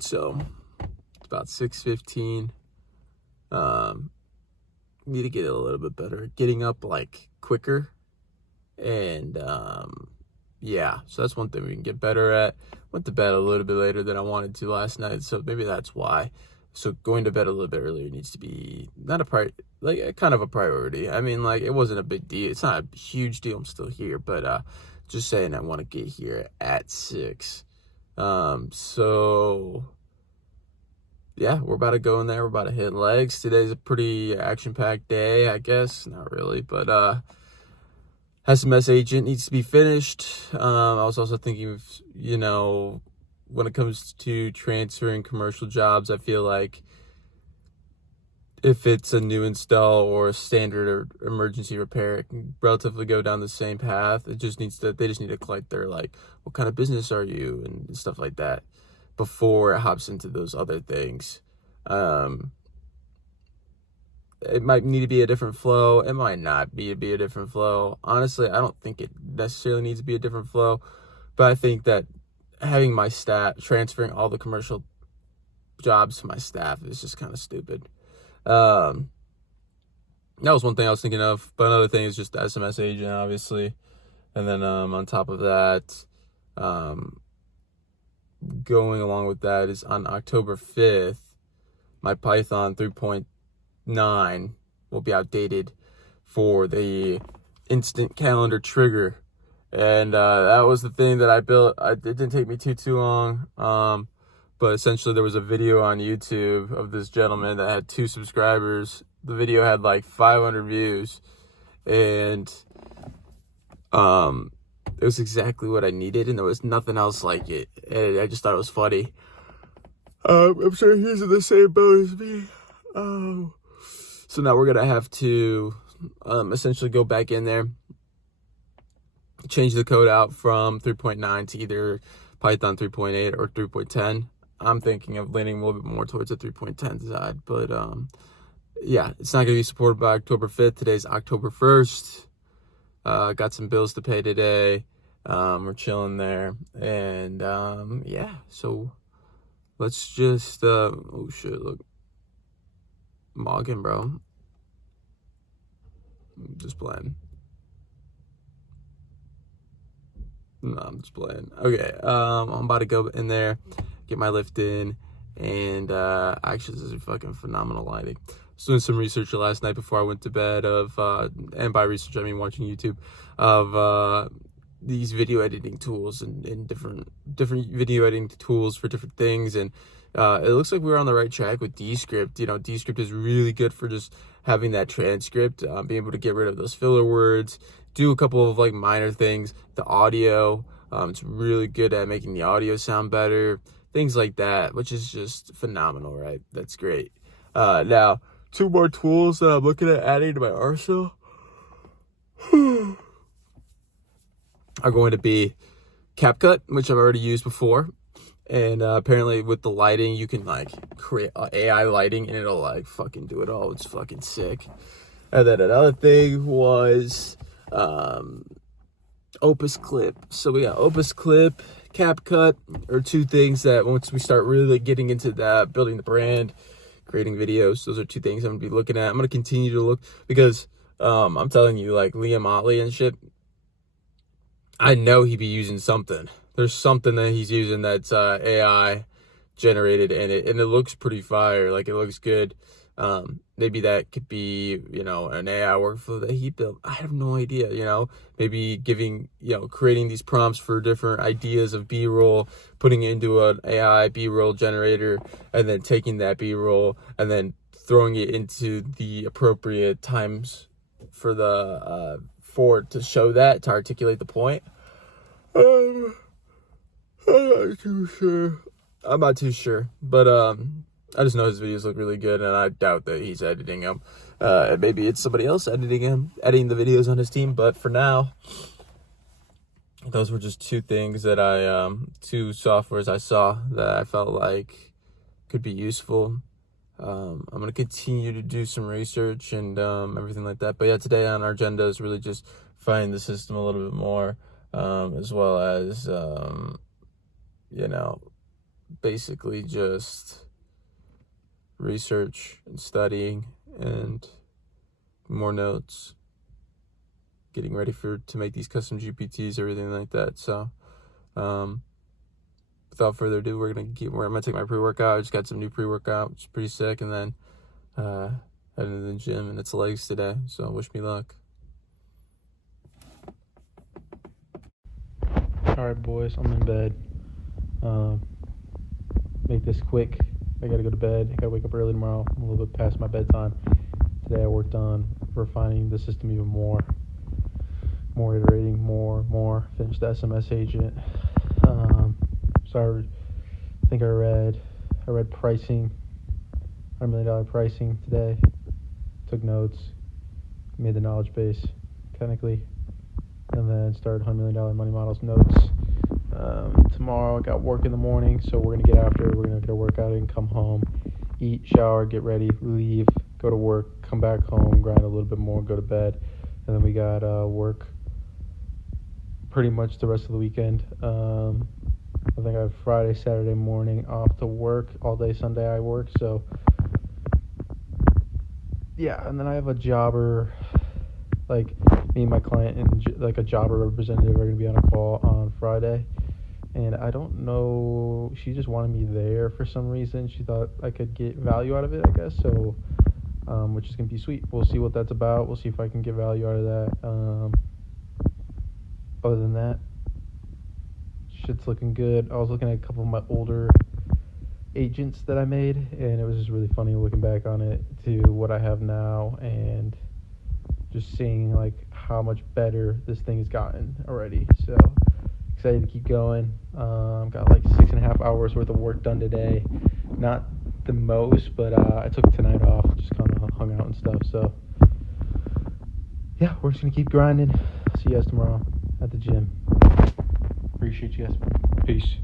So it's about 6:15. Need to get a little bit better at getting up like quicker. And yeah, so that's one thing we can get better at. Went to bed a little bit later than I wanted to last night, so maybe that's why. So going to bed a little bit earlier needs to be not kind of a priority. I mean, like, it wasn't a big deal. It's not a huge deal. I'm still here, but just saying I want to get here at 6. So yeah, we're about to go in there. We're about to hit legs. Today's a pretty action-packed day, I guess. Not really, but SMS agent needs to be finished. I was also thinking of, when it comes to transferring commercial jobs, I feel like if it's a new install or a standard or emergency repair, it can relatively go down the same path. They just need to collect their, like, what kind of business are you and stuff like that before it hops into those other things. It might need to be a different flow. It might not be a different flow. Honestly, I don't think it necessarily needs to be a different flow, but I think that having my staff, transferring all the commercial jobs to my staff is just kind of stupid. That was one thing I was thinking of, but another thing is just the SMS agent, obviously. And then on top of that, going along with that is on October 5th, my Python 3.9 will be outdated for the instant calendar trigger. And that was the thing that I built. It didn't take me too long. But essentially there was a video on YouTube of this gentleman that had 2 subscribers. The video had like 500 views, and it was exactly what I needed, and there was nothing else like it. And I just thought it was funny. I'm sure he's in the same boat as me. So now we're gonna have to essentially go back in there, change the code out from 3.9 to either Python 3.8 or 3.10. I'm thinking of leaning a little bit more towards the 3.10 side, but yeah, it's not going to be supported by October 5th. Today's October 1st. Got some bills to pay today. We're chilling there, and yeah, so let's just oh shit, look, Morgan, bro. I'm just playing. No, I'm just playing. Okay, I'm about to go in there, get my lift in, and actually, this is fucking phenomenal lighting. I was doing some research last night before I went to bed and by research I mean watching YouTube, of these video editing tools and different video editing tools for different things, and it looks like we're on the right track with Descript. Descript is really good for just having that transcript, being able to get rid of those filler words, do a couple of like minor things. The audio, it's really good at making the audio sound better, things like that, which is just phenomenal, right? That's great. Now, 2 more tools that I'm looking at adding to my arsenal are going to be CapCut, which I've already used before. And apparently with the lighting, you can like create AI lighting and it'll like fucking do it all. It's fucking sick. And then another thing was Opus Clip. So we got Opus Clip, CapCut are 2 things that once we start really getting into that, building the brand, creating videos, those are 2 things I'm gonna be looking at. I'm gonna continue to look because I'm telling you, like Liam Motley and shit, I know he'd be using something. There's something that he's using that's AI generated, and it looks pretty fire. Like, it looks good. Maybe that could be, an AI workflow that he built. I have no idea, maybe giving, creating these prompts for different ideas of B-roll, putting it into an AI B-roll generator, and then taking that B-roll and then throwing it into the appropriate times for the, for it to show that, to articulate the point. I'm not too sure, but I just know his videos look really good, and I doubt that he's editing them. Maybe it's somebody else editing the videos on his team, but for now, those were just 2 things that 2 softwares I saw that I felt like could be useful. I'm going to continue to do some research and everything like that. But yeah, today on our agenda is really just finding the system a little bit more, as well as, basically just research and studying and more notes, getting ready to make these custom GPTs, everything like that. So without further ado, I'm gonna take my pre-workout. I just got some new pre-workout, which is pretty sick, and then heading to the gym, and it's legs today, so wish me luck. Alright, boys, I'm in bed. Make this quick. I gotta go to bed. I gotta wake up early tomorrow. I'm a little bit past my bedtime. Today I worked on refining the system even more. More iterating, more. Finished the SMS agent. I think I read pricing, $100 million pricing today. Took notes, made the knowledge base technically, and then started $100 million money models notes. Tomorrow I got work in the morning, so we're gonna get after it. We're gonna get a workout in, come home, eat, shower, get ready, leave, go to work, come back home, grind a little bit more, go to bed, and then we got work pretty much the rest of the weekend. I think I have Friday, Saturday morning off to work. All day Sunday I work, so yeah. And then I have a jobber, like me and my client and like a jobber representative are going to be on a call on Friday. And I don't know, she just wanted me there for some reason. She thought I could get value out of it, I guess, so which is going to be sweet. We'll see what that's about. We'll see if I can get value out of that. Other than that, shit's looking good. I was looking at a couple of my older agents that I made, and it was just really funny looking back on it to what I have now and just seeing like how much better this thing has gotten already. So excited to keep going. Got like 6.5 hours worth of work done today. Not the most, but I took tonight off, just kind of hung out and stuff. So yeah, we're just gonna keep grinding. See you guys tomorrow at the gym. Appreciate you guys. Peace.